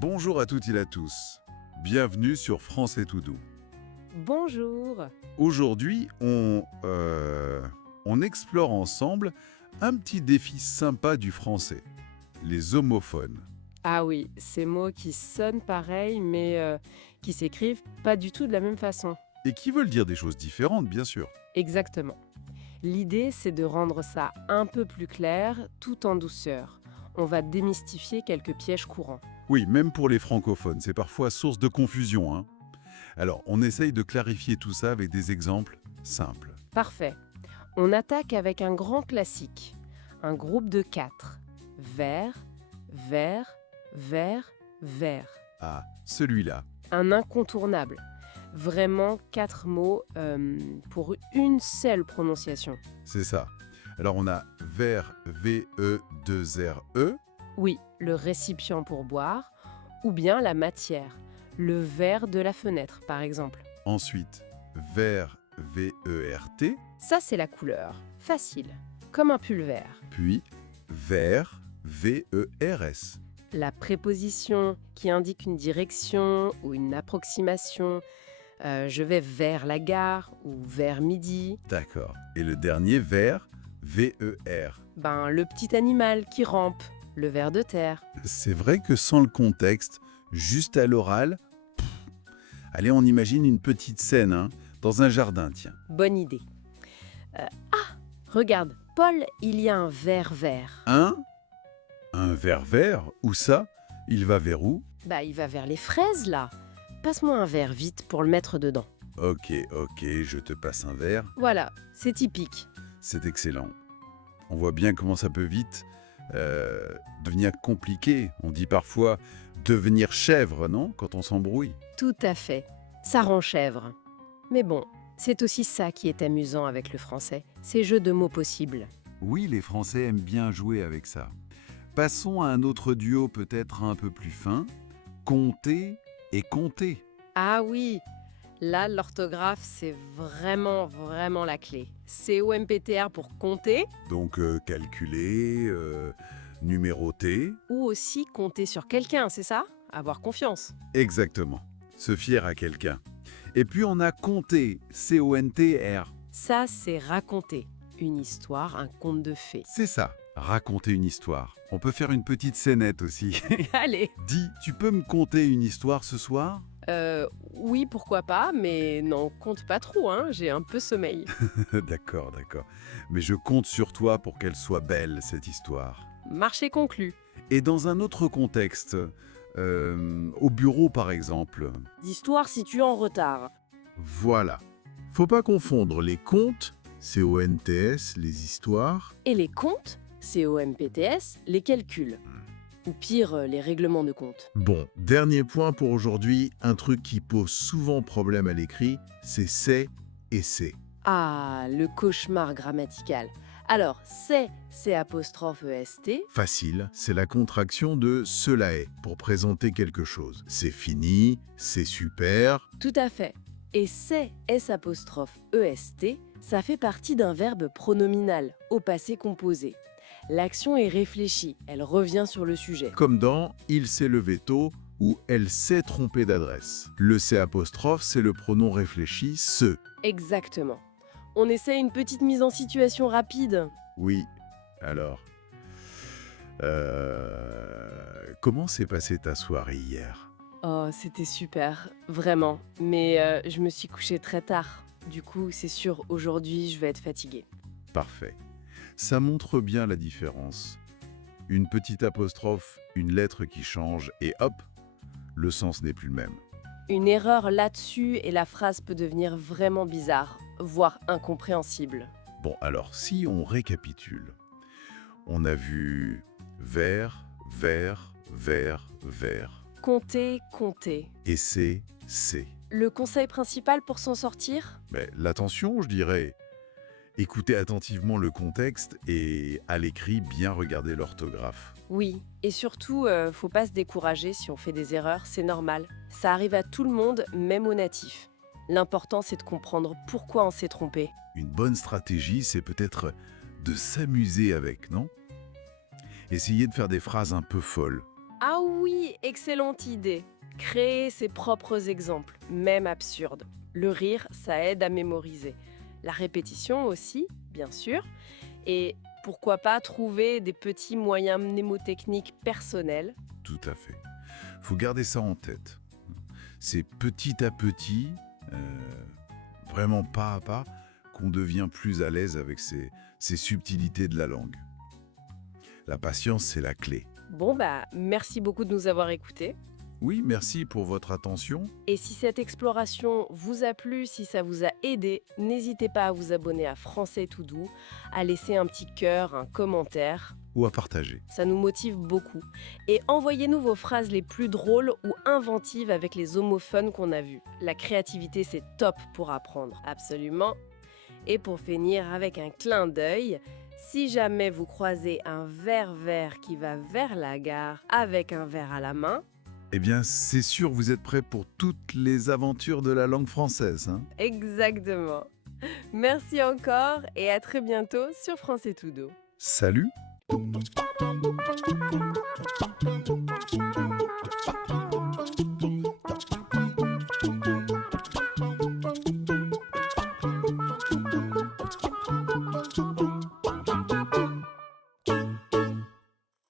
Bonjour à toutes et à tous. Bienvenue sur Français tout doux. Bonjour. Aujourd'hui, on explore ensemble un petit défi sympa du français, les homophones. Ah oui, ces mots qui sonnent pareil, mais qui s'écrivent pas du tout de la même façon. Et qui veulent dire des choses différentes, bien sûr. Exactement. L'idée, c'est de rendre ça un peu plus clair, tout en douceur. On va démystifier quelques pièges courants. Oui, même pour les francophones, c'est parfois source de confusion, hein. Alors, on essaye de clarifier tout ça avec des exemples simples. Parfait. On attaque avec un grand classique. Un groupe de 4. Vert, vert, vert, vert. Ah, celui-là. Un incontournable. Vraiment 4 mots pour une seule prononciation. C'est ça. Alors, on a vert, V-E-2-R-E. Oui, le récipient pour boire, ou bien la matière, le verre de la fenêtre par exemple. Ensuite, vert, V-E-R-T. Ça c'est la couleur, facile, comme un pulvère. Puis, vert, V-E-R-S. La préposition qui indique une direction ou une approximation. Je vais vers la gare ou vers midi. D'accord. Et le dernier, vert, V-E-R. Ben, le petit animal qui rampe, le ver de terre. C'est vrai que sans le contexte, juste à l'oral, allez, on imagine une petite scène, hein, dans un jardin, tiens. Bonne idée. Regarde, Paul, il y a un ver vert. Un verre vert, où ça? Il va vers où? Bah, il va vers les fraises, là. Passe-moi un verre vite pour le mettre dedans. Ok, je te passe un verre. Voilà, c'est typique. C'est excellent. On voit bien comment ça peut vite devenir compliqué. On dit parfois devenir chèvre, non? Quand on s'embrouille. Tout à fait. Ça rend chèvre. Mais bon, c'est aussi ça qui est amusant avec le français, ces jeux de mots possibles. Oui, les Français aiment bien jouer avec ça. Passons à un autre duo peut-être un peu plus fin. Compter et compter. Ah oui, là, l'orthographe, c'est vraiment la clé. C-O-M-P-T-R pour compter, Donc calculer, numéroter. ou aussi compter sur quelqu'un, c'est ça? Avoir confiance. Exactement. Se fier à quelqu'un. Et puis on a compter, C-O-N-T-R. Ça, c'est raconter. Une histoire, un conte de fées. C'est ça, raconter une histoire. On peut faire une petite scénette aussi. Allez. Dis, tu peux me conter une histoire ce soir? Oui, pourquoi pas, mais non, compte pas trop, hein, j'ai un peu sommeil. D'accord. Mais je compte sur toi pour qu'elle soit belle, cette histoire. Marché conclu. Et dans un autre contexte, au bureau par exemple. D'histoire située en retard. Voilà. Faut pas confondre les contes, C-O-N-T-S, les histoires, Et les comptes, C-O-M-P-T-S, les calculs. Ou pire, les règlements de compte. Bon, dernier point pour aujourd'hui, un truc qui pose souvent problème à l'écrit, c'est et c'est. Ah, le cauchemar grammatical. Alors, c'est apostrophe E-S-T. Facile, c'est la contraction de cela est pour présenter quelque chose. C'est fini, c'est super. Tout à fait. Et c'est S apostrophe E-S-T, ça fait partie d'un verbe pronominal, au passé composé. L'action est réfléchie, elle revient sur le sujet. Comme dans il s'est levé tôt ou elle s'est trompée d'adresse. Le C apostrophe, c'est le pronom réfléchi se. Exactement. On essaie une petite mise en situation rapide. Oui, alors. Comment s'est passée ta soirée hier? Oh, c'était super, vraiment. Mais je me suis couchée très tard. Du coup, c'est sûr, aujourd'hui, je vais être fatiguée. Parfait. Ça montre bien la différence. Une petite apostrophe, une lettre qui change, et hop, le sens n'est plus le même. Une erreur là-dessus et la phrase peut devenir vraiment bizarre, voire incompréhensible. Bon, alors, si on récapitule, on a vu vert, vert, vert, vert. Compter, compter. Et c'est. Le conseil principal pour s'en sortir? Mais l'attention, je dirais. Écoutez attentivement le contexte et, à l'écrit, bien regarder l'orthographe. Oui, et surtout, faut pas se décourager si on fait des erreurs, c'est normal. Ça arrive à tout le monde, même aux natifs. L'important, c'est de comprendre pourquoi on s'est trompé. Une bonne stratégie, c'est peut-être de s'amuser avec, non? Essayez de faire des phrases un peu folles. Ah oui, excellente idée. Créer ses propres exemples, même absurdes. Le rire, ça aide à mémoriser. La répétition aussi, bien sûr. Et pourquoi pas trouver des petits moyens mnémotechniques personnels. Tout à fait. Faut garder ça en tête. C'est petit à petit, vraiment pas à pas, qu'on devient plus à l'aise avec ces subtilités de la langue. La patience, c'est la clé. Bon merci beaucoup de nous avoir écoutés. Oui, merci pour votre attention. Et si cette exploration vous a plu, si ça vous a aidé, n'hésitez pas à vous abonner à Français tout doux, à laisser un petit cœur, un commentaire. Ou à partager. Ça nous motive beaucoup. Et envoyez-nous vos phrases les plus drôles ou inventives avec les homophones qu'on a vus. La créativité, c'est top pour apprendre. Absolument. Et pour finir avec un clin d'œil, si jamais vous croisez un verre vert qui va vers la gare avec un verre à la main, Eh bien, c'est sûr, vous êtes prêts pour toutes les aventures de la langue française, hein? exactement. Merci encore et à très bientôt sur Français tout doux. Salut!